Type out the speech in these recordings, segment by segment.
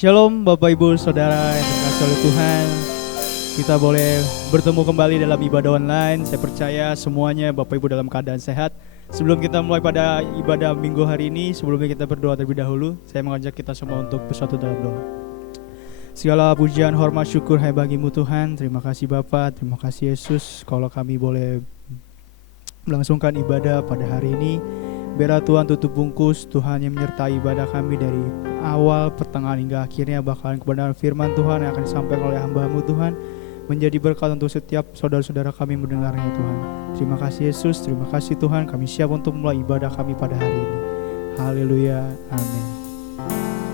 Shalom Bapak Ibu Saudara yang terkasih oleh Tuhan. Kita boleh bertemu kembali dalam ibadah online. Saya percaya semuanya Bapak Ibu dalam keadaan sehat. Sebelum kita mulai pada ibadah minggu hari ini, sebelumnya kita berdoa terlebih dahulu. Saya mengajak kita semua untuk bersatu dalam doa. Segala pujian, hormat, syukur hanya bagimu Tuhan. Terima kasih Bapa, terima kasih Yesus. Kalau kami boleh melangsungkan ibadah pada hari ini, biarlah Tuhan tutup bungkus, Tuhan yang menyertai ibadah kami dari awal, pertengahan hingga akhirnya. Bahkan kebenaran firman Tuhan yang akan disampaikan oleh hamba-Mu Tuhan menjadi berkat untuk setiap saudara-saudara kami mendengarnya Tuhan. Terima kasih Yesus, terima kasih Tuhan. Kami siap untuk mulai ibadah kami pada hari ini. Haleluya, amin.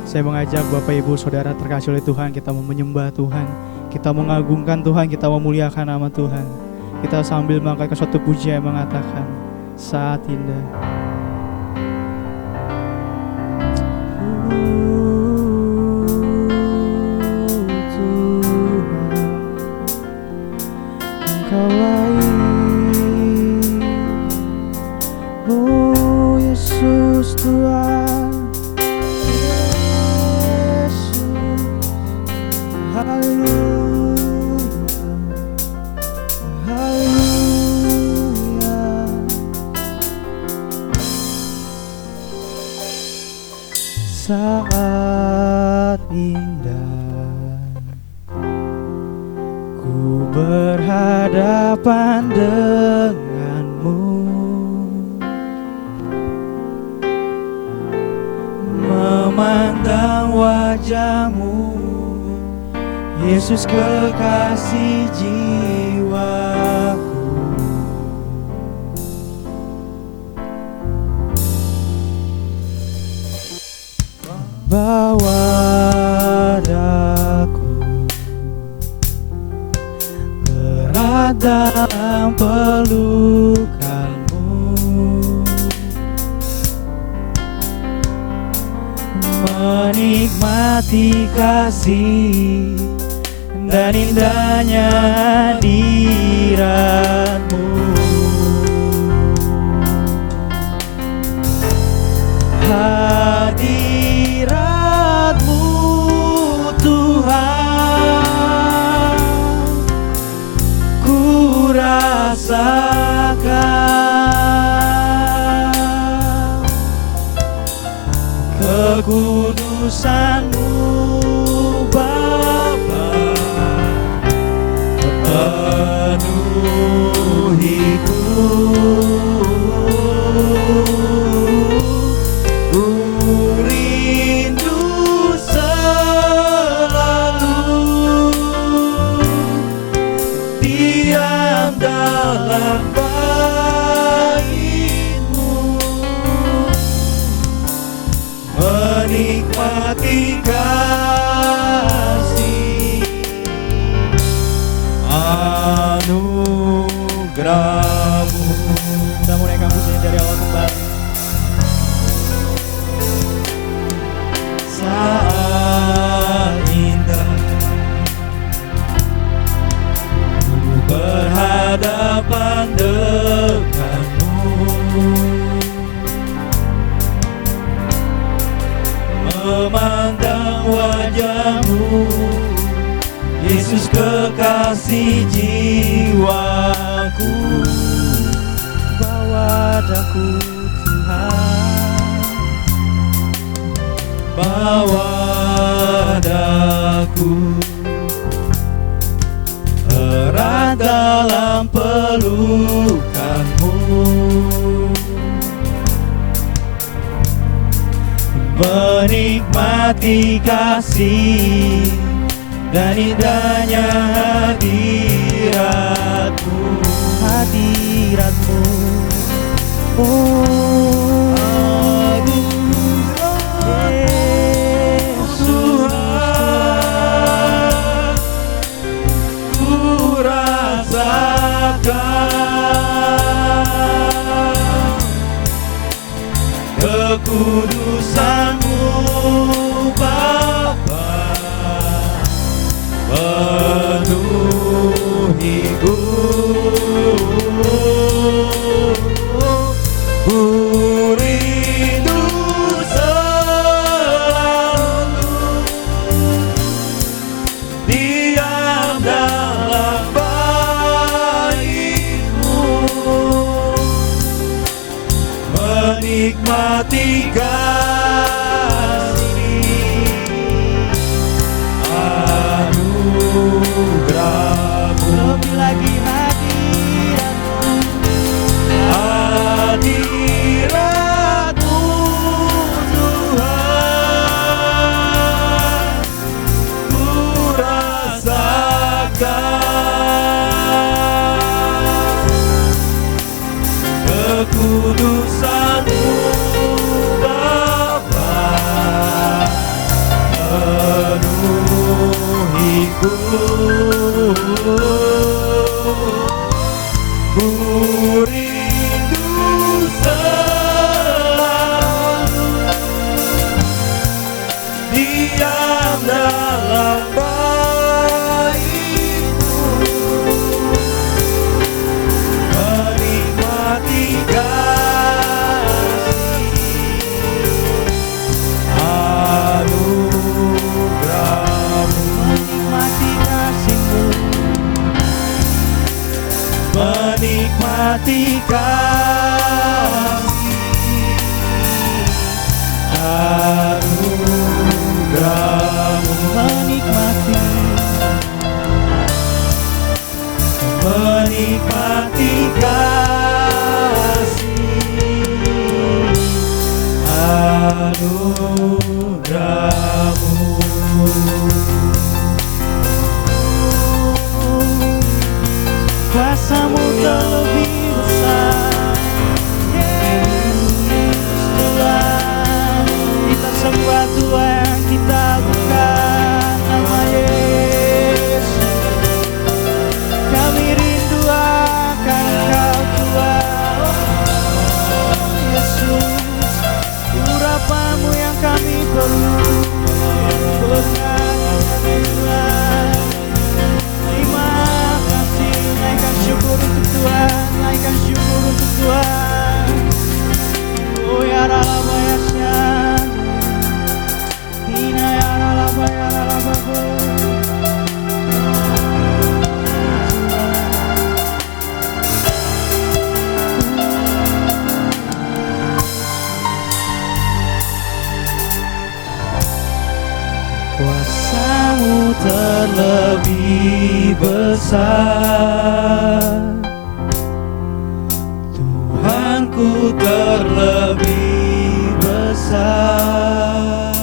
Saya mengajak Bapak Ibu Saudara terkasih oleh Tuhan, kita mau menyembah Tuhan, kita mengagungkan Tuhan, kita memuliakan nama Tuhan. Kita sambil mengangkat suatu pujian yang mengatakan, saat indah. Saat indah ku berhadapan denganmu, memandang wajahmu, Yesus kekasih jiwaku. Bawa daku erat dalam pelukanmu, menikmati kasih dan indahnya hadirat-Mu. Hadirat-Mu Tuhan, ku rasakan kekudusan-Mu Bapa, penuhiku. Menikmati kasih anugerah-Mu. Kita mulai kampusnya dari awal kembali. Saat indah ku berhadapan denganmu, memandang wajah-Mu, Yesus kekasih jiwaku. Bawa daku Tuhan, bawa daku erat dalam pelukan-Mu, menikmati kasih dan indahnya hadirat-Mu. Hadirat-Mu, oh Yesus Tuhan, ku rasakan kekudusan-Mu Bapa, penuhiku. Ku rindu selalu menikmati kasih anugerah-Mu. Lebih lagi Hadirat-Mu Tuhan, ku rasakan kekudusan-Mu Bapa penuhiku. Ku rindu selalu diam dalam bait-Mu, menikmati kasih anugerah-Mu, menikmati kasih-Mu, menikmati kasih anugerah-Mu, menikmati kasih anugerah-Mu. kuasa-Mu terlebih besar. Yesus Tuhan, kita sembah Tuhan, kita bukan nama Yesus. Kami rindu akan Engkau Tuhan. Oh Yesus, urapan-Mu yang kami perlu. Berkati kami Tuhan. Terima kasih, naikkan syukur untuk Tuhan, naikkan syukur untuk Tuhan. Oh ya Ralaba ya Syan, Ina ya Ralaba Go. Kuasa-Mu terlebih besar, Tuhanku terlebih besar.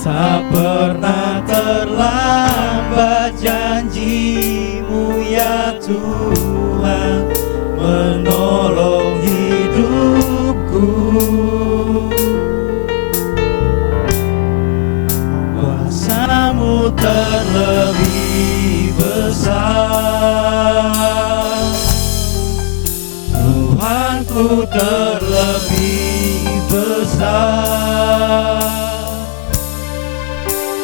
Tak pernah terlambat janji-Mu ya Tuhan, menolong hidupku. Kuasa-Mu terlebih besar, Tuhanku terlebih besar.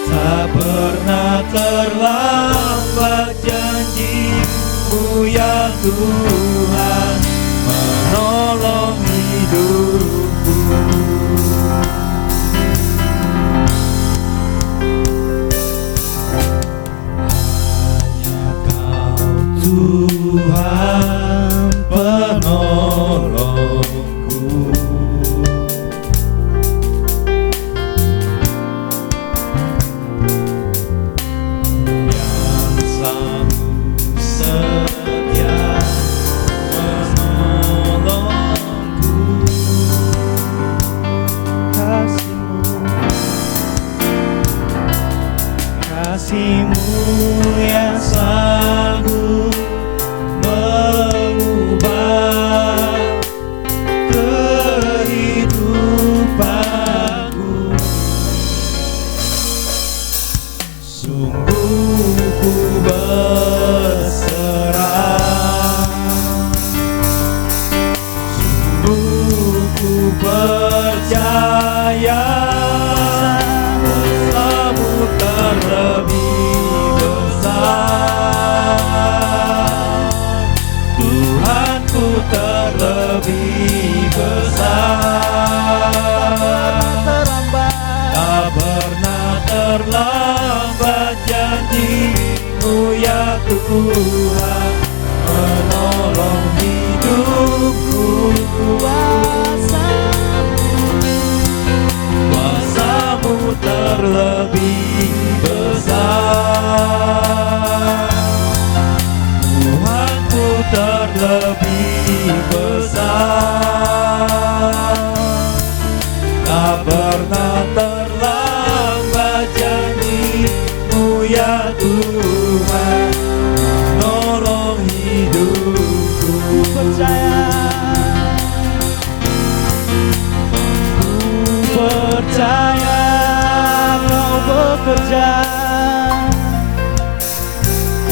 Tak pernah terlambat janji-Mu ya Tuhan, menolong hidupku. Tuhan penolongku, yang selalu setia menolongku. Kasih-Mu yang selalu mengubah kehidupanku. Sungguh ku berserah, sungguh ku percaya. Kuasa-Mu terlebih besar, Tuhanku terlebih besar. Tak pernah terlambat janji-Mu ya Tuhan, menolong hidupku. percaya kau bekerja,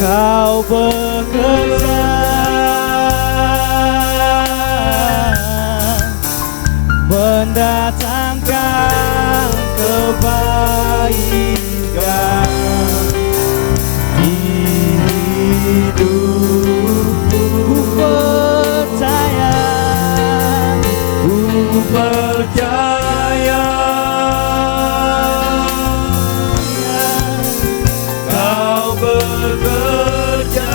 kau bekerja mendatangkan kebaikan di hidupku. Ku percaya kau bekerja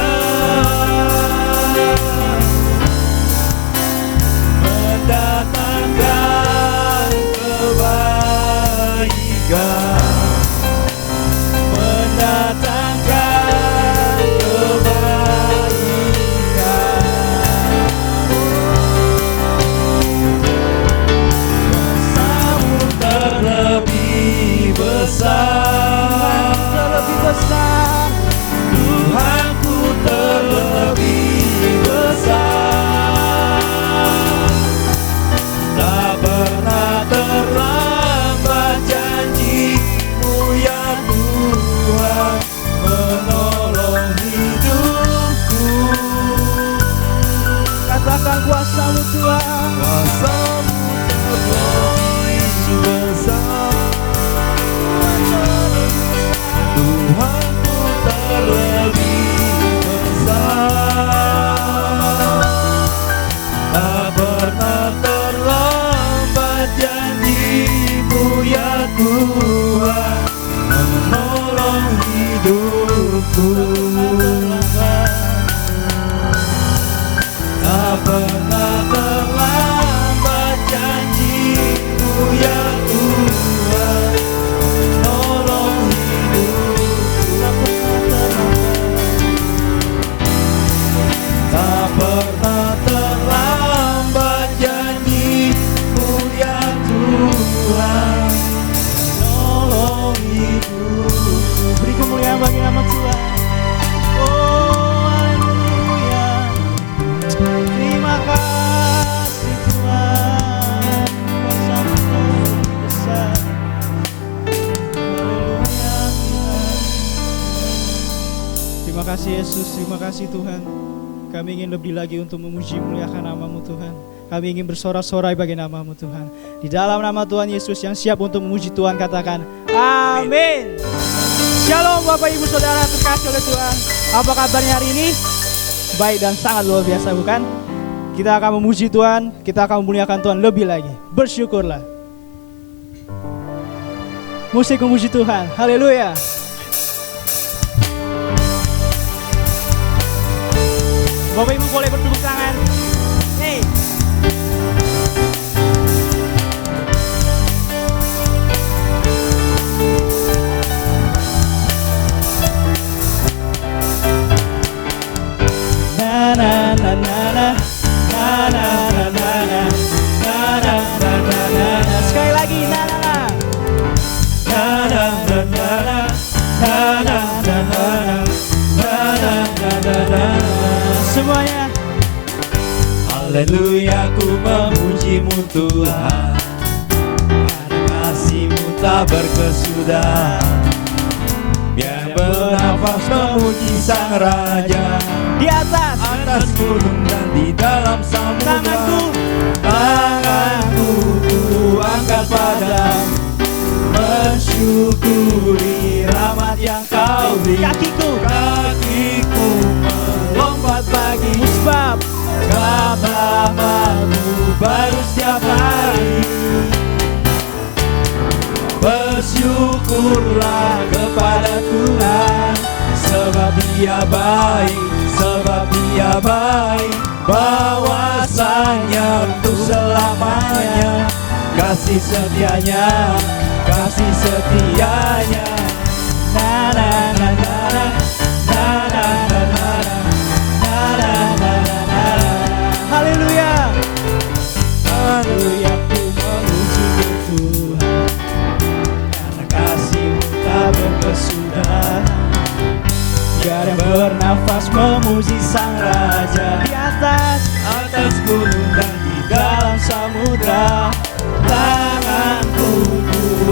mendatangkan kebaikan, mendatangkan kebaikan. Kuasamu terlebih besar, terlebih besar. Tuhanku terlebih besar. Tak pernah terlambat janji-Mu ya Tuhan, menolong hidupku. Katakan kuasa-Mu Tuhan. Kuasa-Mu terlebih besar. Tuhanku terlebih besar. Tak pernah terlambat janji-Mu ya Tuhan, menolong hidupku. Tak pernah terlambat janji-Mu ya Tuhan, menolong hidupku. Tak pernah terlambat janji-Mu ya Tuhan, menolong hidupku. Beri kemuliaan bagi nama Tuhan. Oh haleluya. Terima kasih Tuhan, kuasa-Mu terlebih besar. Haleluya Tuhan. Terima kasih Yesus, terima kasih Tuhan. Kami ingin lebih lagi untuk memuji muliakan nama-Mu Tuhan. Kami ingin bersorak-sorai bagi nama-Mu Tuhan. Di dalam nama Tuhan Yesus yang siap untuk memuji Tuhan, katakan amin. Shalom Bapak Ibu Saudara terkasih oleh Tuhan. Apa kabarnya hari ini? Baik dan sangat luar biasa bukan? Kita akan memuji Tuhan, kita akan memuliakan Tuhan lebih lagi. Bersyukurlah. Musik memuji Tuhan, haleluya. Bapak Ibu boleh bertepuk tangan. Hey. Na na na na na na na na na na na na na na. Sekali lagi na na na na na na na na na na na na. Semuanya. Haleluya, ku memuji-Mu Tuhan, karena kasih-Mu tak berkesudahan. Biar bernafas memuji Sang Raja di atas gunung dan di dalam samudra. Tanganku ku angkat padamu, mensyukuri rahmat yang Kau beri. Kakiku melompat pagi, sebab rahmat-Mu baru setiap hari. Bersyukurlah kepada Tuhan, sebab Dia baik, bahwasanya untuk selamanya. Kasih setianya, na na na na na na na na na na na na na. Haleluya, haleluya, ku memuji-Mu Tuhan, karena kasih-Mu tak berkesudahan. Biar yang bernafas memuji Sang Raja di atas gunung dan di dalam samudra. Tanganku ku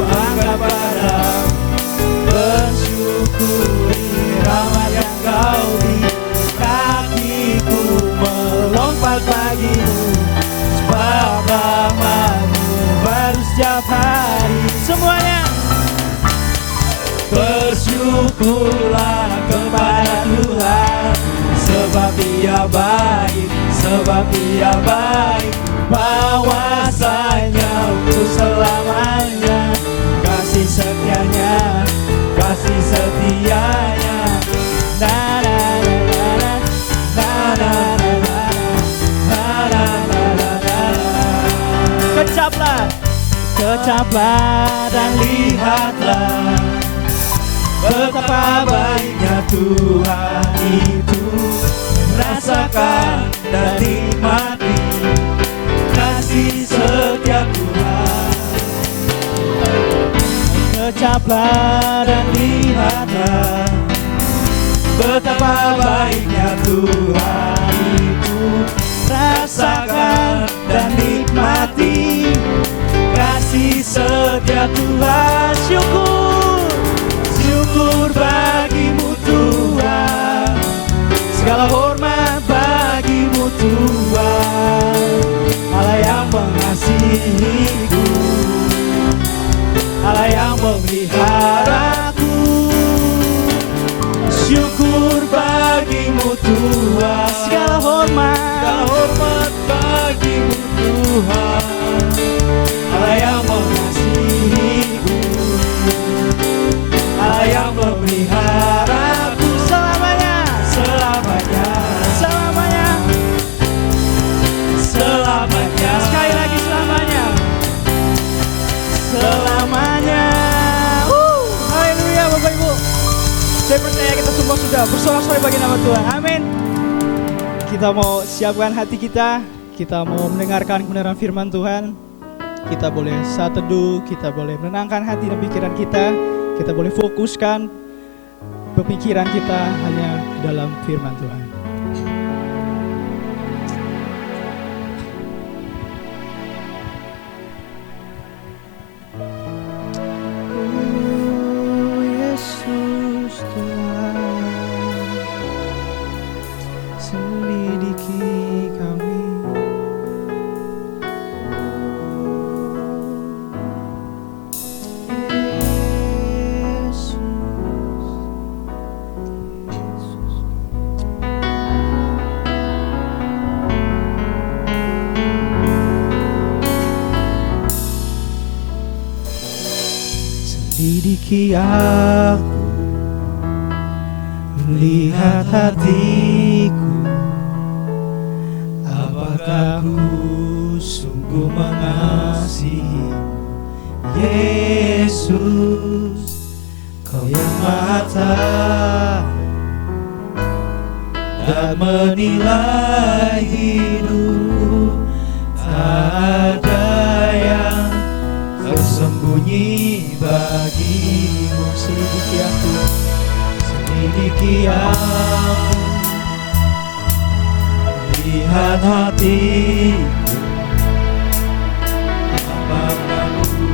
Bersyukurlah kepada Tuhan, sebab Dia baik, sebab Dia baik. Bahwasanya untuk selamanya, kasih setianya, kasih setianya. Na na na na na na na na na na na na na. Kecaplah, kecaplah dan lihatlah betapa baiknya Tuhan itu. Rasakan dan nikmati kasih setia Tuhan. Kecaplah dan lihatlah betapa baiknya Tuhan itu. Rasakan dan nikmati kasih setia Tuhan. Syukur, syukur bagimu Tuhan, segala hormat bagimu Tuhan. Allah yang mengasihiku, Allah yang memeliharaku. Syukur bagimu Tuhan, segala hormat bagimu Tuhan. Allah yang mengasihiku, Allah yang memeliharaku selamanya, selamanya, selamanya, selamanya. Sekali lagi selamanya, selamanya. Haleluya Bapak Ibu. Saya percaya kita semua sudah bersorak-sorai bagi nama Tuhan. Amin. Kita mau siapkan hati kita mau mendengarkan kebenaran firman Tuhan. Kita boleh saat teduh, kita boleh menenangkan hati dan pikiran kita boleh fokuskan pemikiran kita hanya dalam firman Tuhan. Yesus Tuhan, selidiki kami. Selidiki aku, lihat hatiku, apakah ku sungguh mengasihi Yesus. Kau yang Maha tahu dan menilai hidup, tak ada yang tersembunyi bagimu. Selidiki aku, selidiki aku, lihat hatiku, apakah ku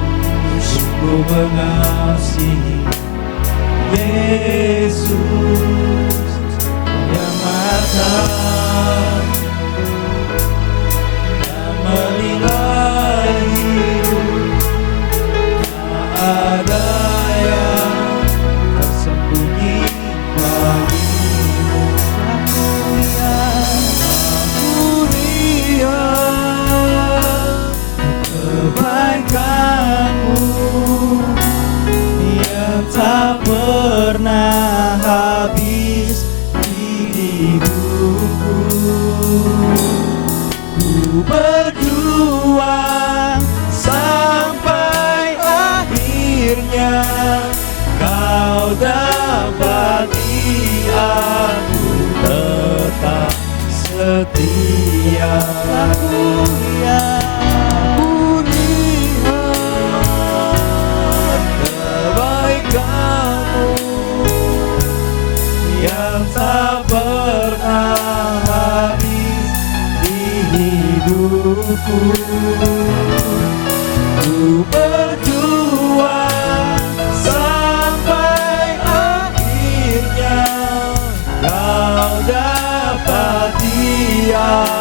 sungguh mengasihi Yesus. Yang Maha tahu dan menilai hidup, ada yang tersembunyi bagimu. Aku lihat kebaikanmu yang tak pernah habis di hidupku. Ku berjuang sampai akhirnya, kau dapati aku tetap setia. Aku lihat kebaikanmu yang tak pernah habis di hidupku. Ku berjuang sampai akhirnya, kau dapati aku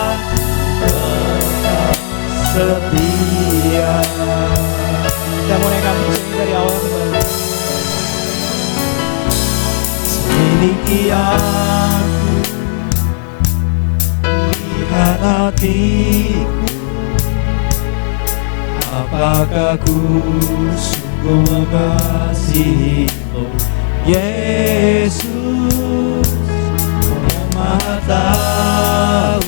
tetap setia. Kita mulai kami sini dari awal kembali. miliki aku, lihat hatiku, apakah ku sungguh mengasihimu, Yesus, yang Maha tahu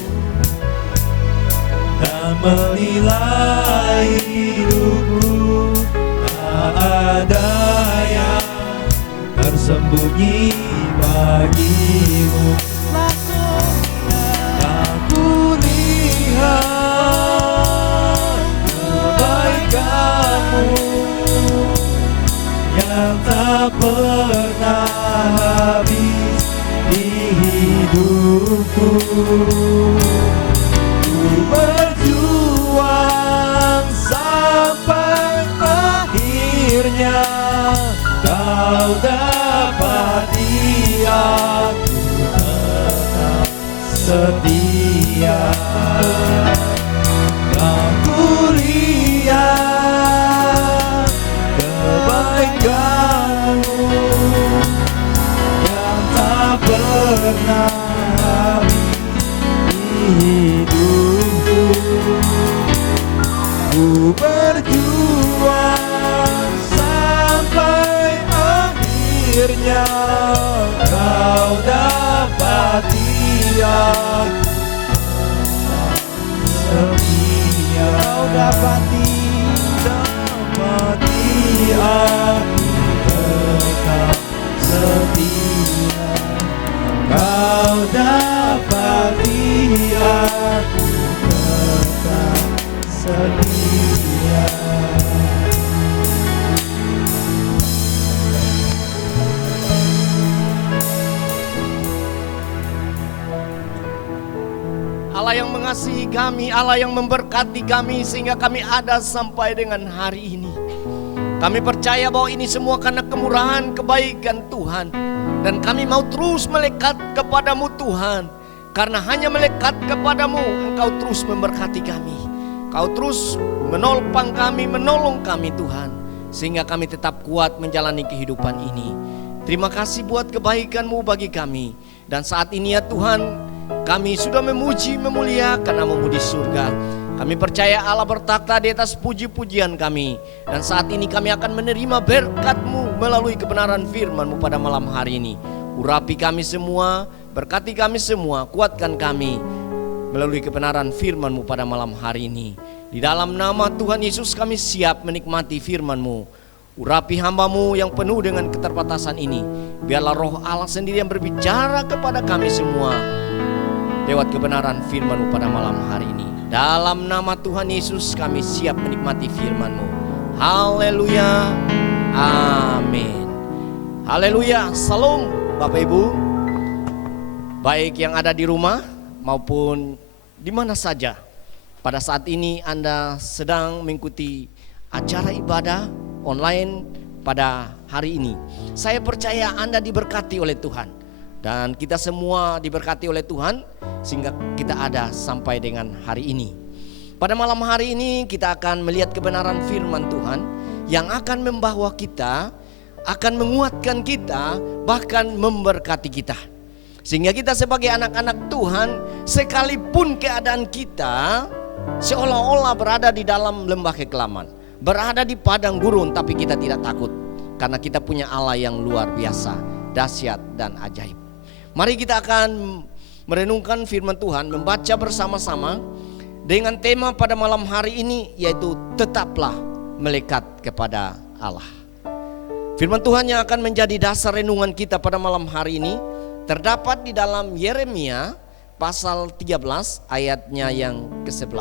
dan menilai hidupku. Tak ada yang tersembunyi bagimu. Aku lihat kebaikanmu yang tak pernah habis di hidupku. Ku berjuang sampai akhirnya Kau dapati aku tetap setia. Aku lihat kebaikanmu yang tak pernah habis di hidupku. Ku berjuang sampai akhirnya Kau dapati aku setia. Kau dapati aku tetap setia. Kau dapati aku tetap setia. Allah yang mengasihi kami, Allah yang memberkati kami sehingga kami ada sampai dengan hari ini. Kami percaya bahwa ini semua karena kemurahan, kebaikan Tuhan. Dan kami mau terus melekat kepadamu Tuhan. Karena hanya melekat kepadamu, Engkau terus memberkati kami. Kau terus menopang kami, menolong kami Tuhan. Sehingga kami tetap kuat menjalani kehidupan ini. Terima kasih buat kebaikan-Mu bagi kami. Dan saat ini ya Tuhan, kami sudah memuji, memuliakan nama-Mu di surga. Kami percaya Allah bertakhta di atas puji-pujian kami. Dan saat ini kami akan menerima berkat-Mu melalui kebenaran firman-Mu pada malam hari ini. Urapi kami semua, berkati kami semua, kuatkan kami melalui kebenaran firman-Mu pada malam hari ini. Di dalam nama Tuhan Yesus kami siap menikmati firman-Mu. Urapi hamba-Mu yang penuh dengan keterbatasan ini. Biarlah roh Allah sendiri yang berbicara kepada kami semua lewat kebenaran firman-Mu pada malam hari ini. Dalam nama Tuhan Yesus kami siap menikmati firman-Mu. Haleluya. Amin. Haleluya. Salam Bapak Ibu. Baik yang ada di rumah maupun di mana saja. Pada saat ini Anda sedang mengikuti acara ibadah online pada hari ini. Saya percaya Anda diberkati oleh Tuhan. Dan kita semua diberkati oleh Tuhan sehingga kita ada sampai dengan hari ini. Pada malam hari ini kita akan melihat kebenaran firman Tuhan yang akan membawa kita, akan menguatkan kita, bahkan memberkati kita. Sehingga kita sebagai anak-anak Tuhan, sekalipun keadaan kita seolah-olah berada di dalam lembah kekelaman, berada di padang gurun, tapi kita tidak takut. Karena kita punya Allah yang luar biasa, dahsyat dan ajaib. Mari kita akan merenungkan firman Tuhan, membaca bersama-sama dengan tema pada malam hari ini, yaitu tetaplah melekat kepada Allah. Firman Tuhan yang akan menjadi dasar renungan kita pada malam hari ini terdapat di dalam Yeremia pasal 13 ayatnya yang ke-11.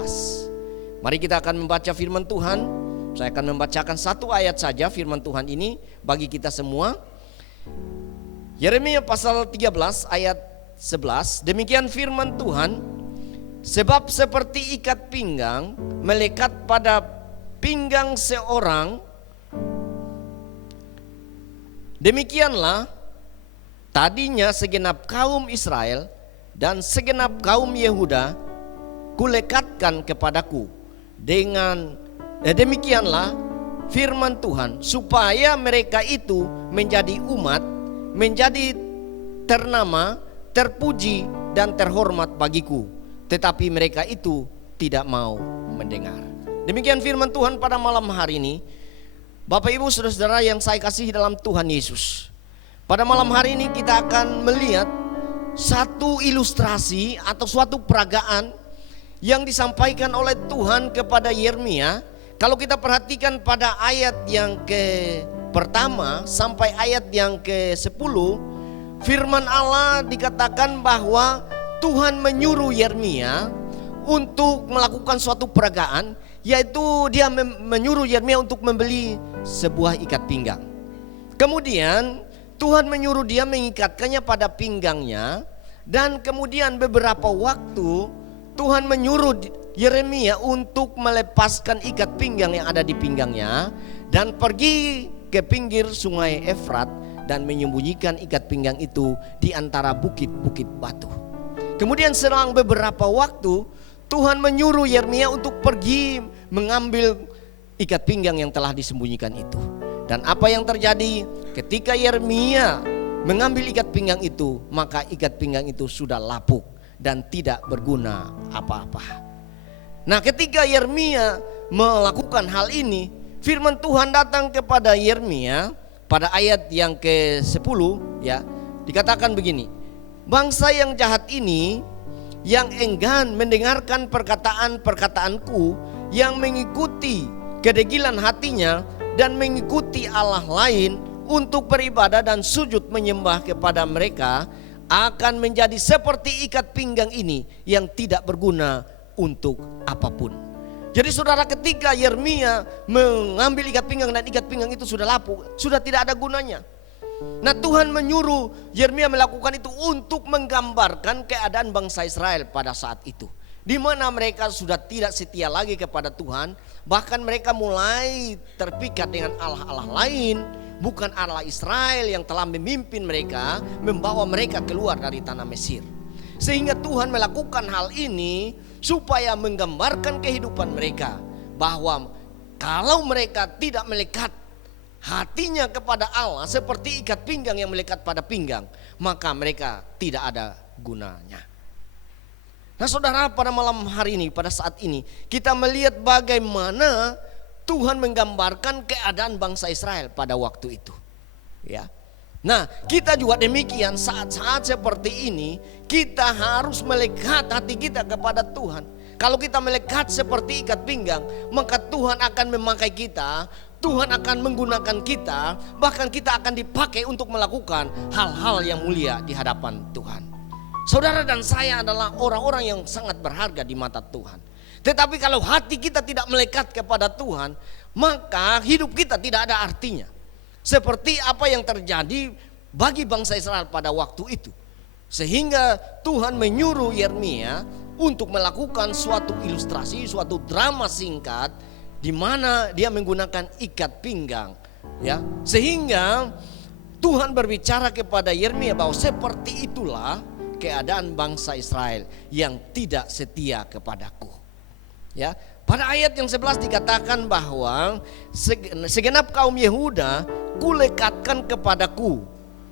Mari kita akan membaca firman Tuhan. Saya akan membacakan satu ayat saja firman Tuhan ini bagi kita semua. Yeremia pasal 13 ayat 11. Demikian firman Tuhan, sebab seperti ikat pinggang melekat pada pinggang seorang, demikianlah tadinya segenap kaum Israel dan segenap kaum Yehuda kulekatkan kepadaku. Demikianlah firman Tuhan, supaya mereka itu menjadi umat, menjadi ternama, terpuji, dan terhormat bagiku. Tetapi mereka itu tidak mau mendengar. Demikian firman Tuhan pada malam hari ini. Bapak Ibu Saudara-saudara yang saya kasihi dalam Tuhan Yesus. Pada malam hari ini kita akan melihat satu ilustrasi atau suatu peragaan yang disampaikan oleh Tuhan kepada Yeremia. Kalau kita perhatikan pada ayat yang pertama sampai ayat yang ke-10, firman Allah dikatakan bahwa Tuhan menyuruh Yeremia untuk melakukan suatu peragaan, yaitu dia menyuruh Yeremia untuk membeli sebuah ikat pinggang. Kemudian Tuhan menyuruh dia mengikatkannya pada pinggangnya, dan kemudian beberapa waktu Tuhan menyuruh Yeremia untuk melepaskan ikat pinggang yang ada di pinggangnya dan pergi ke pinggir sungai Efrat dan menyembunyikan ikat pinggang itu di antara bukit-bukit batu. Kemudian selang beberapa waktu Tuhan menyuruh Yeremia untuk pergi mengambil ikat pinggang yang telah disembunyikan itu. Dan apa yang terjadi ketika Yeremia mengambil ikat pinggang itu, maka ikat pinggang itu sudah lapuk dan tidak berguna apa-apa. Nah, ketika Yeremia melakukan hal ini, firman Tuhan datang kepada Yeremia pada ayat yang ke-10 ya. Dikatakan begini, bangsa yang jahat ini yang enggan mendengarkan perkataan-perkataanku, yang mengikuti kedegilan hatinya dan mengikuti Allah lain untuk beribadah dan sujud menyembah kepada mereka, akan menjadi seperti ikat pinggang ini yang tidak berguna untuk apapun. Jadi saudara, ketika Yeremia mengambil ikat pinggang dan ikat pinggang itu sudah lapuk, sudah tidak ada gunanya. Nah, Tuhan menyuruh Yeremia melakukan itu untuk menggambarkan keadaan bangsa Israel pada saat itu, di mana mereka sudah tidak setia lagi kepada Tuhan. Bahkan mereka mulai terpikat dengan Allah-Allah lain, bukan Allah Israel yang telah memimpin mereka, membawa mereka keluar dari tanah Mesir. Sehingga Tuhan melakukan hal ini supaya menggambarkan kehidupan mereka, bahwa kalau mereka tidak melekat hatinya kepada Allah seperti ikat pinggang yang melekat pada pinggang, maka mereka tidak ada gunanya. Nah saudara, pada malam hari ini, pada saat ini kita melihat bagaimana Tuhan menggambarkan keadaan bangsa Israel pada waktu itu, ya. Nah, kita juga demikian, saat-saat seperti ini kita harus melekat hati kita kepada Tuhan. Kalau kita melekat seperti ikat pinggang, maka Tuhan akan memakai kita, Tuhan akan menggunakan kita, bahkan kita akan dipakai untuk melakukan hal-hal yang mulia di hadapan Tuhan. Saudara dan saya adalah orang-orang yang sangat berharga di mata Tuhan. Tetapi kalau hati kita tidak melekat kepada Tuhan, maka hidup kita tidak ada artinya. Seperti apa yang terjadi bagi bangsa Israel pada waktu itu. Sehingga Tuhan menyuruh Yeremia untuk melakukan suatu ilustrasi, suatu drama singkat, di mana dia menggunakan ikat pinggang, ya. Sehingga Tuhan berbicara kepada Yeremia bahwa seperti itulah keadaan bangsa Israel yang tidak setia kepadaku. Ya, pada ayat yang 11 dikatakan bahwa segenap kaum Yehuda kulekatkan kepadaku.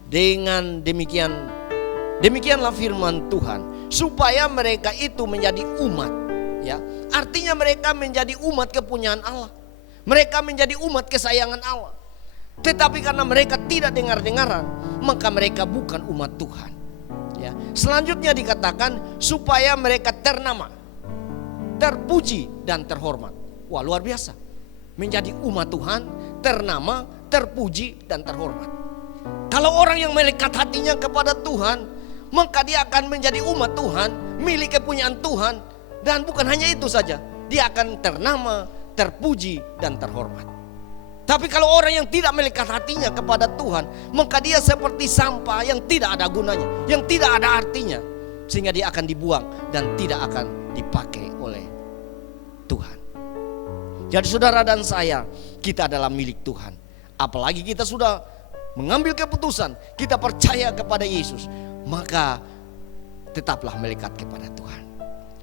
Dengan demikianlah firman Tuhan, supaya mereka itu menjadi umat, ya. Artinya mereka menjadi umat kepunyaan Allah. Mereka menjadi umat kesayangan Allah. Tetapi karena mereka tidak dengar-dengaran, maka mereka bukan umat Tuhan, ya. Selanjutnya dikatakan supaya mereka ternama, terpuji dan terhormat. Wah, luar biasa. Menjadi umat Tuhan, ternama, terpuji dan terhormat. Kalau orang yang melekat hatinya kepada Tuhan, maka dia akan menjadi umat Tuhan, milik kepunyaan Tuhan. Dan bukan hanya itu saja, dia akan ternama, terpuji dan terhormat. Tapi kalau orang yang tidak melekat hatinya kepada Tuhan, maka dia seperti sampah yang tidak ada gunanya, yang tidak ada artinya, sehingga dia akan dibuang dan tidak akan dipakai oleh Tuhan. Jadi saudara dan saya, kita adalah milik Tuhan. Apalagi kita sudah mengambil keputusan, kita percaya kepada Yesus, maka tetaplah melekat kepada Tuhan.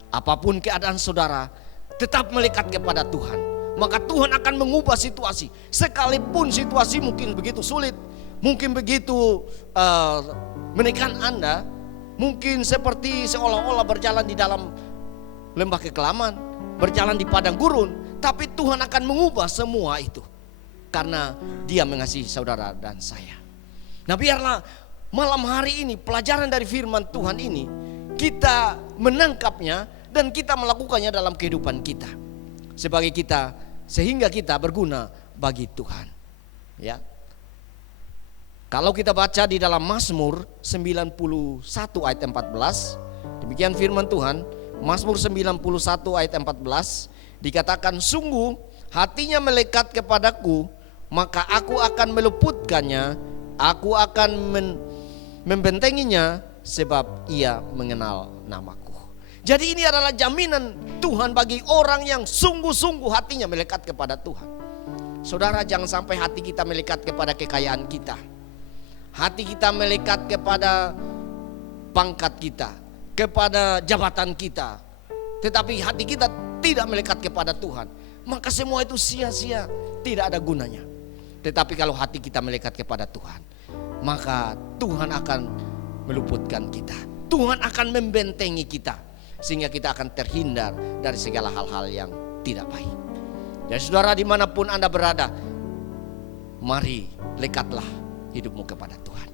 Apapun keadaan saudara, tetap melekat kepada Tuhan. Maka Tuhan akan mengubah situasi. Sekalipun situasi mungkin begitu sulit, mungkin begitu menekan Anda, mungkin seperti seolah-olah berjalan di dalam lembah kekelaman, berjalan di padang gurun, tapi Tuhan akan mengubah semua itu karena Dia mengasihi saudara dan saya. Nah, biarlah malam hari ini pelajaran dari firman Tuhan ini kita menangkapnya dan kita melakukannya dalam kehidupan kita sebagai kita, sehingga kita berguna bagi Tuhan. Ya. Kalau kita baca di dalam Mazmur 91 ayat 14, demikian firman Tuhan. Mazmur 91 ayat 14 dikatakan, sungguh hatinya melekat kepadaku, maka aku akan meluputkannya, aku akan membentenginya, sebab ia mengenal namaku. Jadi ini adalah jaminan Tuhan bagi orang yang sungguh-sungguh hatinya melekat kepada Tuhan. Saudara, jangan sampai hati kita melekat kepada kekayaan kita, hati kita melekat kepada pangkat kita, kepada jabatan kita, tetapi hati kita tidak melekat kepada Tuhan, maka semua itu sia-sia, tidak ada gunanya. Tetapi kalau hati kita melekat kepada Tuhan, maka Tuhan akan meluputkan kita, Tuhan akan membentengi kita, sehingga kita akan terhindar dari segala hal-hal yang tidak baik. Dan saudara, dimanapun Anda berada, mari lekatlah hidupmu kepada Tuhan.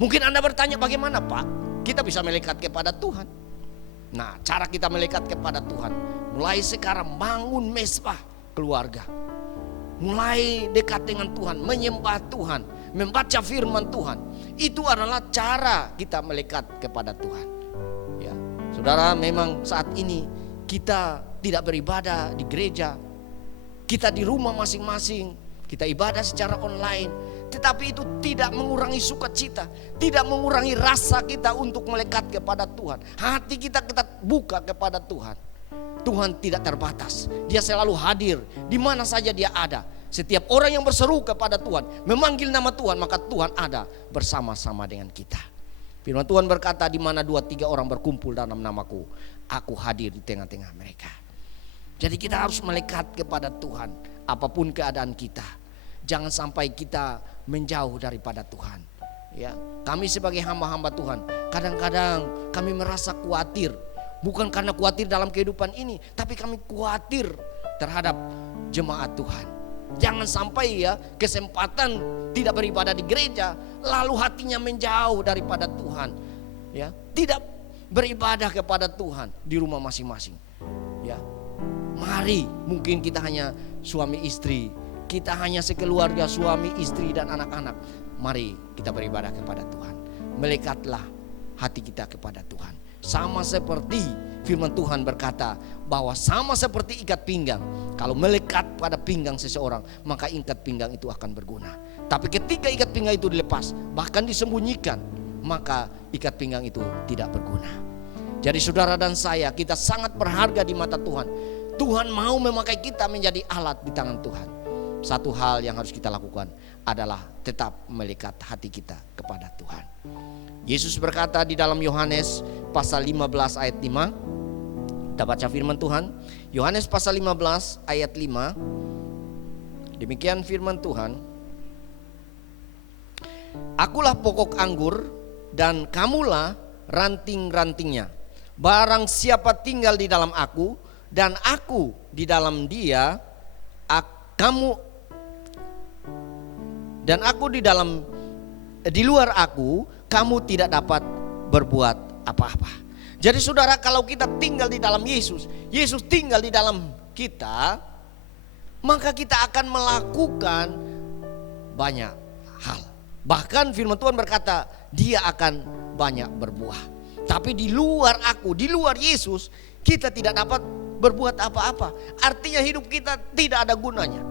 Mungkin Anda bertanya, bagaimana Pak kita bisa melekat kepada Tuhan? Nah, cara kita melekat kepada Tuhan, mulai sekarang bangun mesbah keluarga, mulai dekat dengan Tuhan, menyembah Tuhan, membaca firman Tuhan. Itu adalah cara kita melekat kepada Tuhan. Ya, saudara, memang saat ini kita tidak beribadah di gereja, kita di rumah masing-masing, kita ibadah secara online, tetapi itu tidak mengurangi sukacita, tidak mengurangi rasa kita untuk melekat kepada Tuhan. Hati kita buka kepada Tuhan. Tuhan tidak terbatas, Dia selalu hadir di mana saja Dia ada. Setiap orang yang berseru kepada Tuhan, memanggil nama Tuhan, maka Tuhan ada bersama-sama dengan kita. Firman Tuhan berkata, di mana 2-3 orang berkumpul dalam namaku, aku hadir di tengah-tengah mereka. Jadi kita harus melekat kepada Tuhan apapun keadaan kita. Jangan sampai kita menjauh daripada Tuhan. Ya, kami sebagai hamba-hamba Tuhan, kadang-kadang kami merasa khawatir, bukan karena khawatir dalam kehidupan ini, tapi kami khawatir terhadap jemaat Tuhan. Jangan sampai ya kesempatan tidak beribadah di gereja, lalu hatinya menjauh daripada Tuhan. Ya, tidak beribadah kepada Tuhan di rumah masing-masing. Ya, mari, mungkin kita hanya suami istri, kita hanya sekeluarga suami istri dan anak-anak. Mari kita beribadah kepada Tuhan. Melekatlah hati kita kepada Tuhan. Sama seperti firman Tuhan berkata bahwa sama seperti ikat pinggang, kalau melekat pada pinggang seseorang, maka ikat pinggang itu akan berguna. Tapi ketika ikat pinggang itu dilepas, bahkan disembunyikan, maka ikat pinggang itu tidak berguna. Jadi saudara dan saya, kita sangat berharga di mata Tuhan. Tuhan mau memakai kita menjadi alat di tangan Tuhan. Satu hal yang harus kita lakukan adalah tetap melekat hati kita kepada Tuhan. Yesus berkata di dalam Yohanes pasal 15 ayat 5. Kita baca firman Tuhan. Yohanes pasal 15 ayat 5. Demikian firman Tuhan. Akulah pokok anggur dan kamulah ranting-rantingnya. Barang siapa tinggal di dalam aku dan aku di dalam dia, dan aku di luar aku, kamu tidak dapat berbuat apa-apa. Jadi saudara, kalau kita tinggal di dalam Yesus, Yesus tinggal di dalam kita, maka kita akan melakukan banyak hal. Bahkan firman Tuhan berkata, Dia akan banyak berbuah. Tapi di luar aku, di luar Yesus, kita tidak dapat berbuat apa-apa. Artinya hidup kita tidak ada gunanya.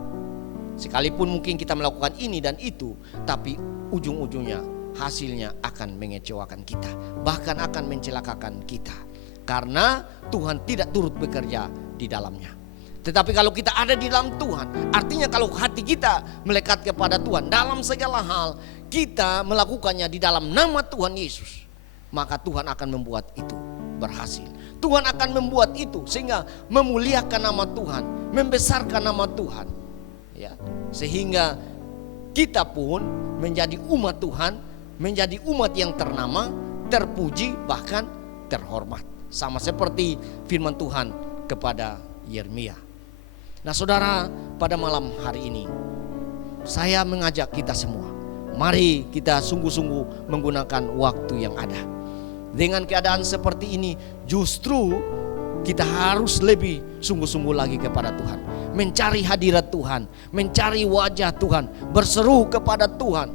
Sekalipun mungkin kita melakukan ini dan itu, tapi ujung-ujungnya hasilnya akan mengecewakan kita, bahkan akan mencelakakan kita, karena Tuhan tidak turut bekerja di dalamnya. Tetapi kalau kita ada di dalam Tuhan, artinya kalau hati kita melekat kepada Tuhan dalam segala hal, kita melakukannya di dalam nama Tuhan Yesus, maka Tuhan akan membuat itu berhasil. Tuhan akan membuat itu sehingga memuliakan nama Tuhan, membesarkan nama Tuhan. Ya, sehingga kita pun menjadi umat Tuhan menjadi umat yang ternama, terpuji, bahkan terhormat. Sama seperti firman Tuhan kepada Yeremia. Nah saudara, pada malam hari ini saya mengajak kita semua, mari kita sungguh-sungguh menggunakan waktu yang ada. Dengan keadaan seperti ini, justru kita harus lebih sungguh-sungguh lagi kepada Tuhan, mencari hadirat Tuhan, mencari wajah Tuhan, berseru kepada Tuhan.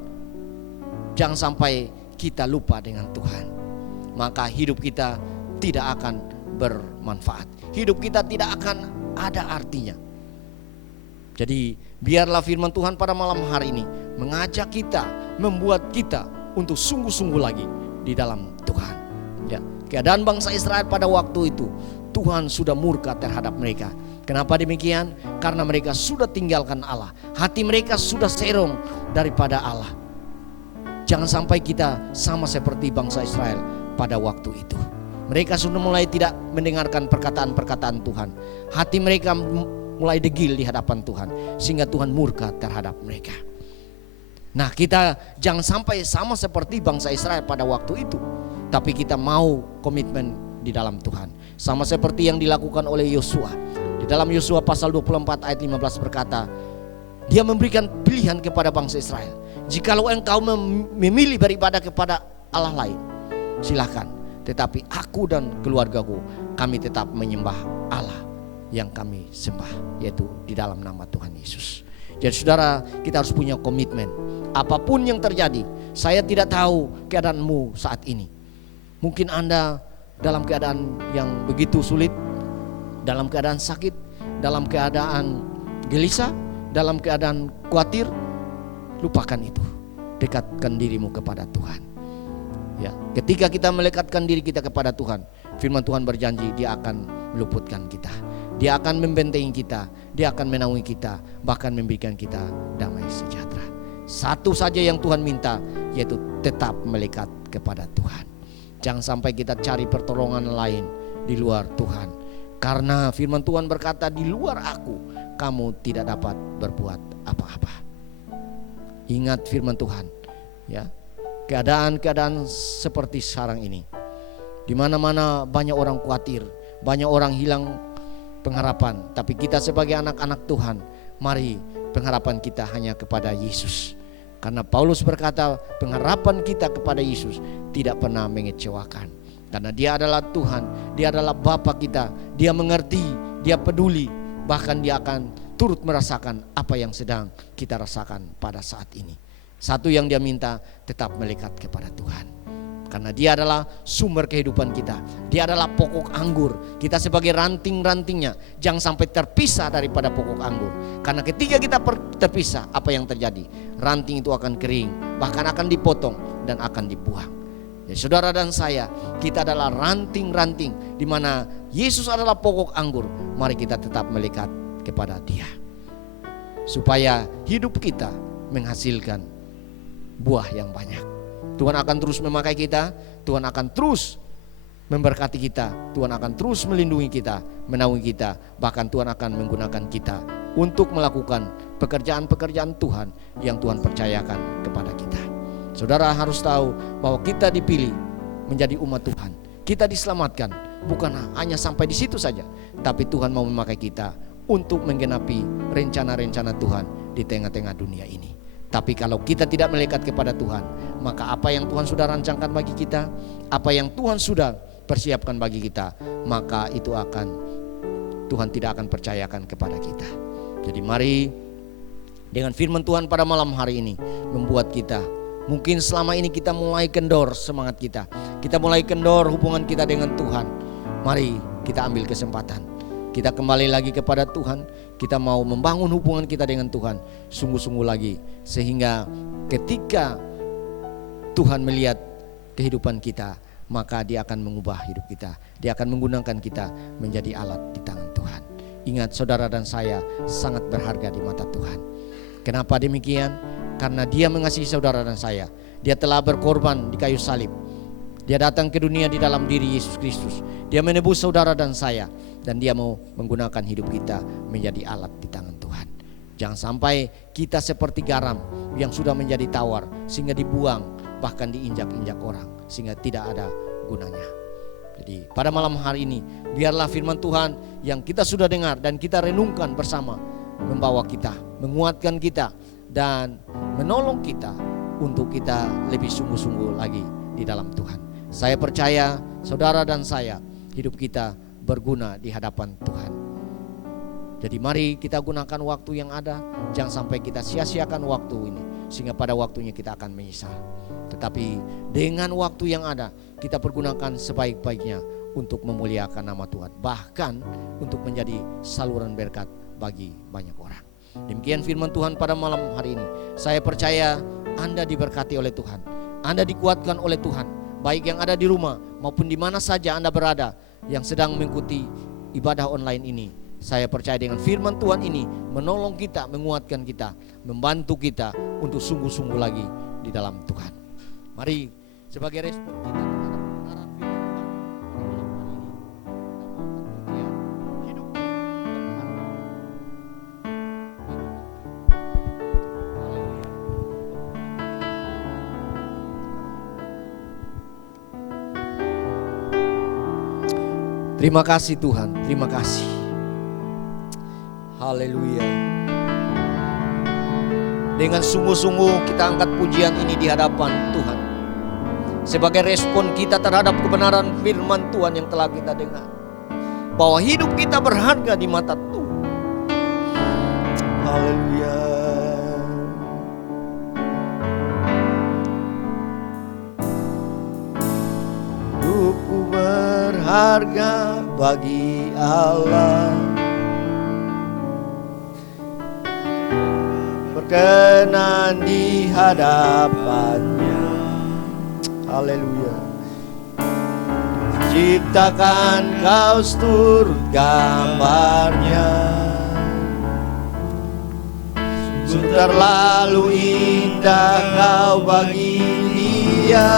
Jangan sampai kita lupa dengan Tuhan, maka hidup kita tidak akan bermanfaat, hidup kita tidak akan ada artinya. Jadi biarlah firman Tuhan pada malam hari ini mengajak kita, membuat kita untuk sungguh-sungguh lagi di dalam Tuhan. Ya, keadaan bangsa Israel pada waktu itu, Tuhan sudah murka terhadap mereka. Kenapa demikian? Karena mereka sudah tinggalkan Allah. Hati mereka sudah serong daripada Allah. Jangan sampai kita sama seperti bangsa Israel pada waktu itu. Mereka sudah mulai tidak mendengarkan perkataan-perkataan Tuhan. Hati mereka mulai degil di hadapan Tuhan, sehingga Tuhan murka terhadap mereka. Nah, kita jangan sampai sama seperti bangsa Israel pada waktu itu, tapi kita mau komitmen di dalam Tuhan. Sama seperti yang dilakukan oleh Yosua. Di dalam Yosua pasal 24 ayat 15 berkata, dia memberikan pilihan kepada bangsa Israel. Jikalau engkau memilih beribadah kepada Allah lain, silakan. Tetapi aku dan keluargaku, kami tetap menyembah Allah yang kami sembah, yaitu di dalam nama Tuhan Yesus. Jadi saudara, kita harus punya komitmen. Apapun yang terjadi, saya tidak tahu keadaanmu saat ini. Mungkin Anda dalam keadaan yang begitu sulit, dalam keadaan sakit, dalam keadaan gelisah, dalam keadaan khawatir. Lupakan itu, dekatkan dirimu kepada Tuhan. Ya, ketika kita melekatkan diri kita kepada Tuhan, firman Tuhan berjanji dia akan meluputkan kita, dia akan membentengi kita, dia akan menaungi kita, bahkan memberikan kita damai sejahtera. Satu saja yang Tuhan minta, yaitu tetap melekat kepada Tuhan. Jangan sampai kita cari pertolongan lain di luar Tuhan. Karena firman Tuhan berkata, di luar aku kamu tidak dapat berbuat apa-apa. Ingat firman Tuhan, ya. Keadaan-keadaan seperti sekarang ini, di mana-mana banyak orang khawatir, banyak orang hilang pengharapan. Tapi kita sebagai anak-anak Tuhan, mari pengharapan kita hanya kepada Yesus. Karena Paulus berkata, pengharapan kita kepada Yesus tidak pernah mengecewakan. Karena dia adalah Tuhan, dia adalah Bapa kita, dia mengerti, dia peduli. Bahkan dia akan turut merasakan apa yang sedang kita rasakan pada saat ini. Satu yang dia minta, tetap melekat kepada Tuhan. Karena dia adalah sumber kehidupan kita. Dia adalah pokok anggur. Kita sebagai ranting-rantingnya, jangan sampai terpisah daripada pokok anggur. Karena ketika kita terpisah, apa yang terjadi? Ranting itu akan kering, bahkan akan dipotong dan akan dibuang. Ya, saudara dan saya, kita adalah ranting-ranting di mana Yesus adalah pokok anggur. Mari kita tetap melekat kepada Dia, supaya hidup kita menghasilkan buah yang banyak. Tuhan akan terus memakai kita, Tuhan akan terus memberkati kita, Tuhan akan terus melindungi kita, menaungi kita. Bahkan Tuhan akan menggunakan kita untuk melakukan pekerjaan-pekerjaan Tuhan yang Tuhan percayakan kepada kita. Saudara harus tahu bahwa kita dipilih menjadi umat Tuhan. Kita diselamatkan bukan hanya sampai di situ saja, tapi Tuhan mau memakai kita untuk menggenapi rencana-rencana Tuhan di tengah-tengah dunia ini. Tapi kalau kita tidak melekat kepada Tuhan, maka apa yang Tuhan sudah rancangkan bagi kita, apa yang Tuhan sudah persiapkan bagi kita, maka itu Tuhan tidak akan percayakan kepada kita. Jadi mari dengan firman Tuhan pada malam hari ini membuat kita, mungkin selama ini kita mulai kendor semangat kita, kita mulai kendor hubungan kita dengan Tuhan. Mari kita ambil kesempatan, kita kembali lagi kepada Tuhan. Kita mau membangun hubungan kita dengan Tuhan sungguh-sungguh lagi, sehingga ketika Tuhan melihat kehidupan kita, maka Dia akan mengubah hidup kita. Dia akan menggunakan kita menjadi alat di tangan Tuhan. Ingat, saudara dan saya sangat berharga di mata Tuhan. Kenapa demikian? Karena Dia mengasihi saudara dan saya. Dia telah berkorban di kayu salib. Dia datang ke dunia di dalam diri Yesus Kristus. Dia menebus saudara dan saya. Dan Dia mau menggunakan hidup kita menjadi alat di tangan Tuhan. Jangan sampai kita seperti garam yang sudah menjadi tawar sehingga dibuang bahkan diinjak-injak orang sehingga tidak ada gunanya. Jadi pada malam hari ini biarlah firman Tuhan yang kita sudah dengar dan kita renungkan bersama membawa kita, menguatkan kita dan menolong kita untuk kita lebih sungguh-sungguh lagi di dalam Tuhan. Saya percaya saudara dan saya, hidup kita berguna di hadapan Tuhan. Jadi mari kita gunakan waktu yang ada, jangan sampai kita sia-siakan waktu ini sehingga pada waktunya kita akan menyesal. Tetapi dengan waktu yang ada, kita pergunakan sebaik-baiknya untuk memuliakan nama Tuhan, bahkan untuk menjadi saluran berkat bagi banyak orang. Demikian firman Tuhan pada malam hari ini. Saya percaya Anda diberkati oleh Tuhan, Anda dikuatkan oleh Tuhan, baik yang ada di rumah maupun di mana saja Anda berada yang sedang mengikuti ibadah online ini. Saya percaya dengan firman Tuhan ini menolong kita, menguatkan kita, membantu kita untuk sungguh-sungguh lagi di dalam Tuhan. Mari sebagai respon kita terhadap kebenaran firman Tuhan pada malam hari ini, kita mohon hidup berharga. Terima kasih Tuhan, terima kasih. Haleluya. Dengan sungguh-sungguh kita angkat pujian ini di hadapan Tuhan sebagai respon kita terhadap kebenaran firman Tuhan yang telah kita dengar, bahwa hidup kita berharga di mata Tuhan. Haleluya. Hidupku berharga bagi Allah, berkenan di hadapannya. Haleluya. Ciptakan kau seturut gambarnya, sungguh terlalu indah kau bagi dia.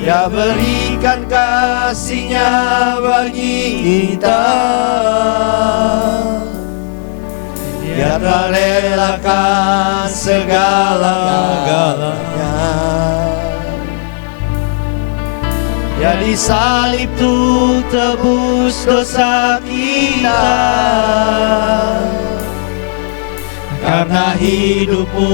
Dia berikan kasih-Nya bagi kita, Dia telah relakan segala-galanya. Dia disalib tuh tebus dosa kita, karena hidupmu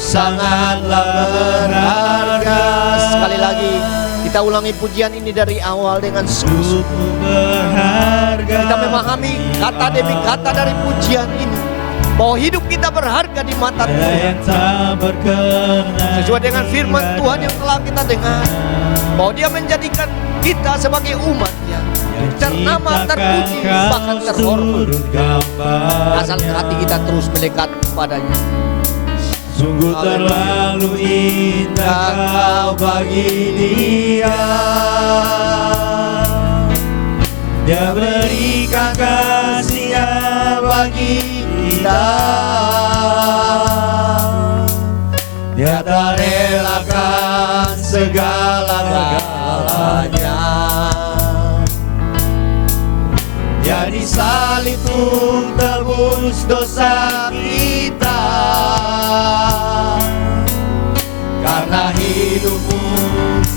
sangatlah berharga. Sekali lagi kita ulangi pujian ini dari awal dengan sungguh berharga. Kita memahami kata demi kata dari pujian ini, bahwa hidup kita berharga di mata Tuhan. Sesuai dengan firman Tuhan yang telah kita dengar, bahwa Dia menjadikan kita sebagai umat-Nya ternama, terpuji, bahkan terhormat. Asal hati kita terus melekat kepadanya. Sungguh terlalu indah kau bagi Dia, Dia berikan kasih-Nya bagi kita, Dia telah relakan segala-galanya. Dia disalib untuk tebus dosa kita, karena hidupmu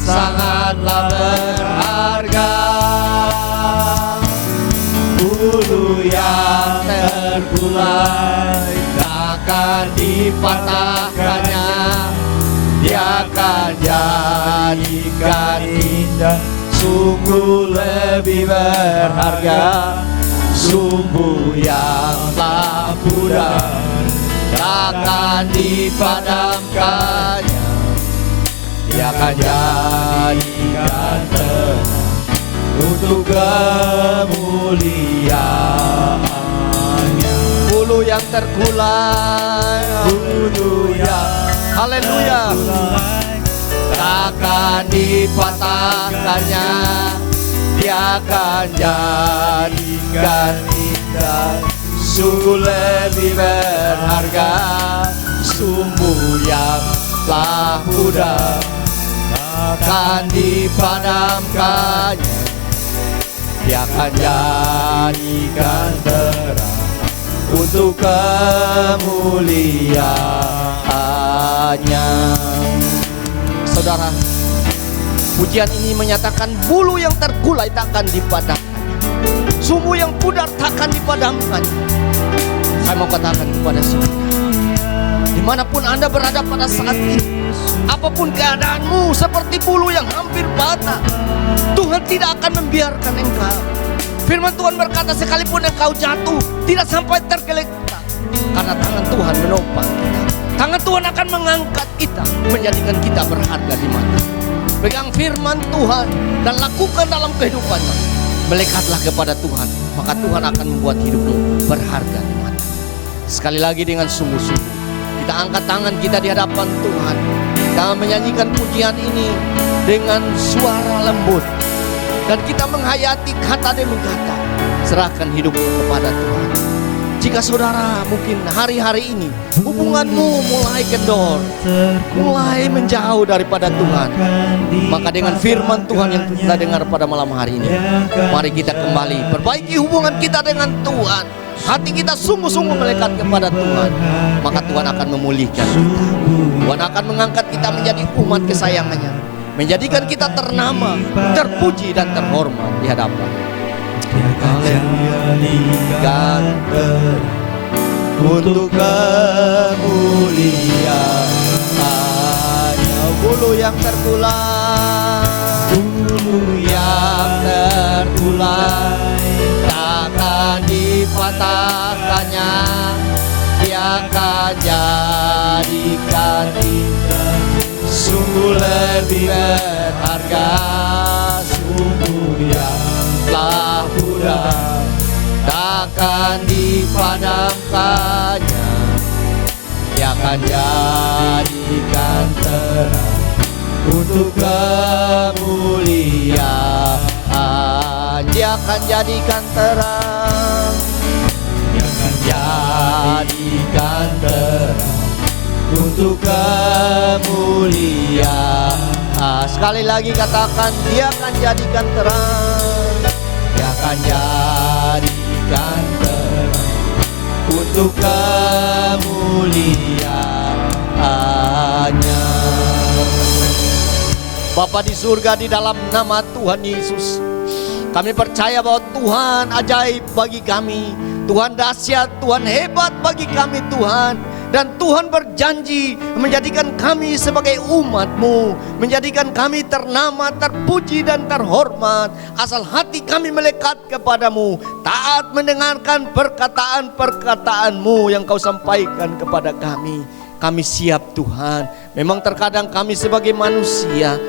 sangatlah berharga. Bulu yang terkulai takkan dipatahkannya, Dia akan jadikan indah, sungguh lebih berharga. Sumbu yang telah pudar takkan dipadamkannya, Dia akan jadikan terang untuk kemuliaan-Nya. Bulu yang terkulai, bulu yang haleluya takkan dipatahkannya, Dia akan jadikan indah, sungguh lebih berharga. Sumbu yang telah pudar takkan dipadamkannya, Dia akan jadikan terang untuk kemuliaan. katanya. Saudara, pujian ini menyatakan bulu yang terkulai takkan dipadamkannya, sumbu yang pudar takkan dipadamkannya. Saya mau katakan kepada saudara, dimanapun Anda berada pada saat ini, apapun keadaanmu seperti bulu yang hampir patah, Tuhan tidak akan membiarkan engkau. Firman Tuhan berkata, sekalipun engkau jatuh, tidak sampai tergeletak, karena tangan Tuhan menopang kita. Tangan Tuhan akan mengangkat kita, menjadikan kita berharga di mata. Pegang firman Tuhan dan lakukan dalam kehidupannya. Melekatlah kepada Tuhan, maka Tuhan akan membuat hidupmu berharga di mata. Sekali lagi dengan sungguh-sungguh, kita angkat tangan kita di hadapan Tuhan. Kita menyanyikan pujian ini dengan suara lembut. Dan kita menghayati kata demi kata. Serahkan hidupmu kepada Tuhan. Jika saudara mungkin hari-hari ini hubunganmu mulai kendor, mulai menjauh daripada Tuhan, maka dengan firman Tuhan yang kita dengar pada malam hari ini, mari kita kembali perbaiki hubungan kita dengan Tuhan. Hati kita sungguh-sungguh melekat kepada Tuhan, maka Tuhan akan memulihkan kita. Tuhan akan mengangkat kita menjadi umat kesayangannya, menjadikan kita ternama, terpuji dan terhormat di hadapan-Nya. Jadikan untuk kemuliaan bulu yang terkulai, takkan dipatahkannya. Dia akan jadikan kita sungguh lebih berharga. Sungguh yang telah pudar takkan dipadamkannya. Dia akan jadikan terang untuk kemuliaan. Dia akan jadikan terang. Dia akan jadikan terang untuk kemuliaan. Sekali lagi katakan, Dia akan jadikan terang. Dia akan jadikan terang untuk kemuliaan-Nya. Bapa di surga, di dalam nama Tuhan Yesus, kami percaya bahwa Tuhan ajaib bagi kami, Tuhan dahsyat, Tuhan hebat bagi kami Tuhan. Dan Tuhan berjanji menjadikan kami sebagai umat-Mu, menjadikan kami ternama, terpuji dan terhormat, asal hati kami melekat kepadamu, taat mendengarkan perkataan-perkataan-Mu yang Kau sampaikan kepada kami. Kami siap Tuhan. Memang terkadang kami sebagai manusia,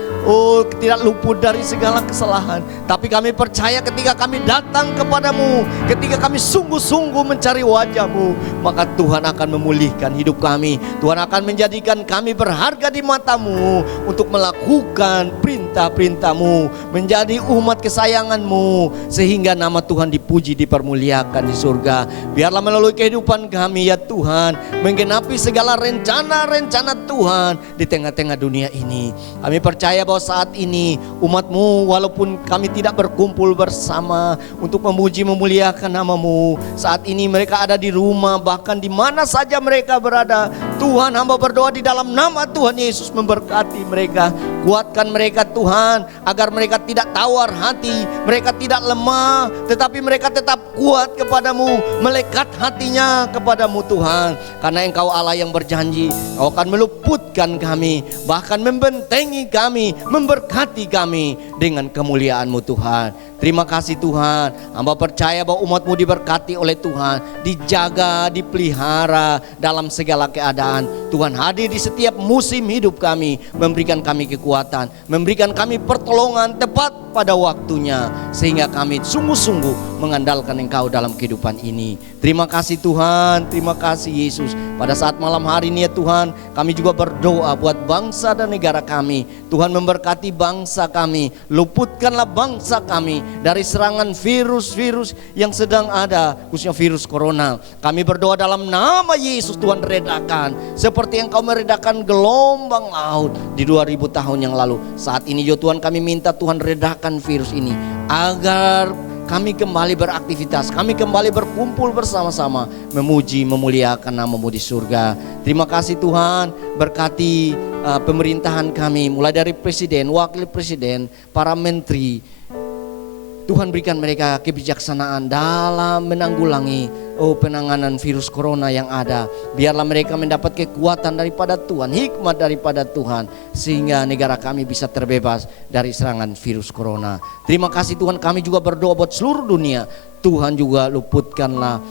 tidak luput dari segala kesalahan. Tapi kami percaya ketika kami datang kepadamu, ketika kami sungguh-sungguh mencari wajah-Mu, maka Tuhan akan memulihkan hidup kami. Tuhan akan menjadikan kami berharga di mata-Mu untuk melakukan perintah-perintah-Mu, menjadi umat kesayangan-Mu, sehingga nama Tuhan dipuji, dipermuliakan di surga. Biarlah melalui kehidupan kami ya Tuhan, menggenapi segala rencana-rencana Tuhan di tengah-tengah dunia ini. Kami percaya bahwa saat ini umat-Mu, walaupun kami tidak berkumpul bersama untuk memuji memuliakan nama-Mu, saat ini mereka ada di rumah, bahkan di mana saja mereka berada. Tuhan, hamba berdoa di dalam nama Tuhan Yesus, memberkati mereka, kuatkan mereka Tuhan, agar mereka tidak tawar hati, mereka tidak lemah, tetapi mereka tetap kuat kepadamu, melekat hatinya kepadamu Tuhan. Karena Engkau Allah yang berjanji, Kau akan meluputkan kami, bahkan membentengi kami, memberkati kami dengan kemuliaan-Mu Tuhan. Terima kasih Tuhan, hamba percaya bahwa umat-Mu diberkati oleh Tuhan, dijaga, dipelihara dalam segala keadaan. Tuhan hadir di setiap musim hidup kami, memberikan kami kekuatan, memberikan kami pertolongan tepat pada waktunya, sehingga kami sungguh-sungguh mengandalkan Engkau dalam kehidupan ini. Terima kasih Tuhan, terima kasih Yesus. Pada saat malam hari ini ya Tuhan, kami juga berdoa buat bangsa dan negara kami. Tuhan memberkati bangsa kami, luputkanlah bangsa kami dari serangan virus-virus yang sedang ada, khususnya virus corona. Kami berdoa dalam nama Yesus, Tuhan redakan seperti Engkau meredakan gelombang laut di 2000 tahun yang lalu. Saat ini ya Tuhan, kami minta Tuhan redakan virus ini, agar kami kembali beraktivitas, kami kembali berkumpul bersama-sama, memuji, memuliakan nama-Mu di surga. Terima kasih Tuhan, berkati pemerintahan kami, mulai dari presiden, wakil presiden, para menteri. Tuhan berikan mereka kebijaksanaan dalam menanggulangi penanganan virus corona yang ada. Biarlah mereka mendapat kekuatan daripada Tuhan, hikmat daripada Tuhan, sehingga negara kami bisa terbebas dari serangan virus corona. Terima kasih Tuhan, kami juga berdoa buat seluruh dunia. Tuhan juga luputkanlah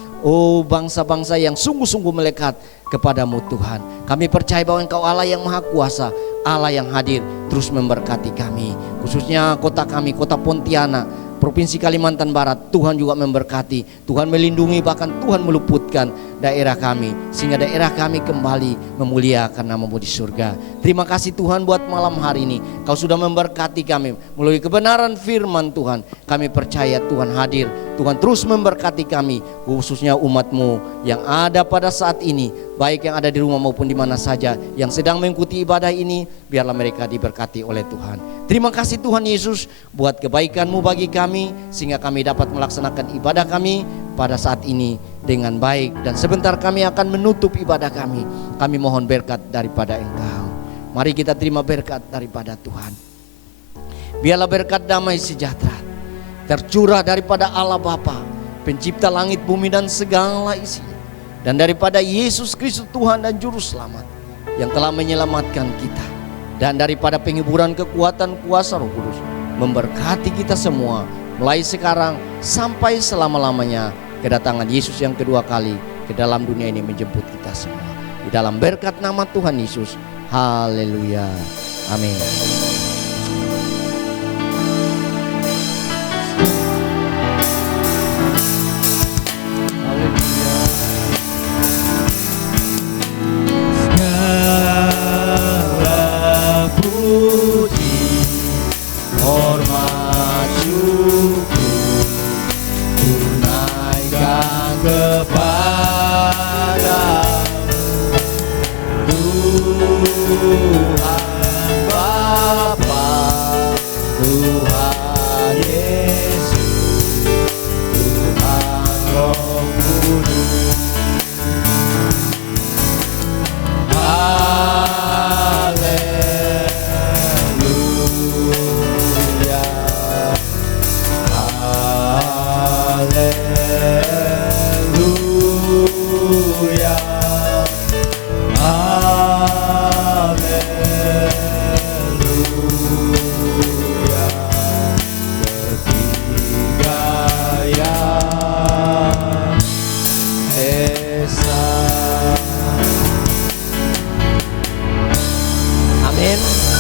bangsa-bangsa yang sungguh-sungguh melekat kepadamu Tuhan. Kami percaya bahwa Engkau Allah yang Maha Kuasa, Allah yang hadir terus memberkati kami. Khususnya kota kami, kota Pontianak, Provinsi Kalimantan Barat. Tuhan juga memberkati, Tuhan melindungi, bahkan Tuhan meluputkan daerah kami, sehingga daerah kami kembali memuliakan nama-Mu di surga. Terima kasih Tuhan buat malam hari ini, Kau sudah memberkati kami melalui kebenaran firman Tuhan. Kami percaya Tuhan hadir, Tuhan terus memberkati kami, khususnya umat-Mu yang ada pada saat ini, baik yang ada di rumah maupun di mana saja yang sedang mengikuti ibadah ini. Biarlah mereka diberkati oleh Tuhan. Terima kasih Tuhan Yesus buat kebaikan-Mu bagi kami, sehingga kami dapat melaksanakan ibadah kami pada saat ini dengan baik. Dan sebentar kami akan menutup ibadah kami. Kami mohon berkat daripada Engkau. Mari kita terima berkat daripada Tuhan. Biarlah berkat damai sejahtera tercurah daripada Allah Bapa, pencipta langit bumi dan segala isinya, dan daripada Yesus Kristus Tuhan dan Juru Selamat yang telah menyelamatkan kita, dan daripada penghiburan kekuatan kuasa Roh Kudus memberkati kita semua mulai sekarang sampai selama-lamanya kedatangan Yesus yang kedua kali ke dalam dunia ini menjemput kita semua. Di dalam berkat nama Tuhan Yesus. Haleluya. Amin.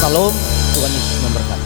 Shalom, Tuhan Yesus memberkati.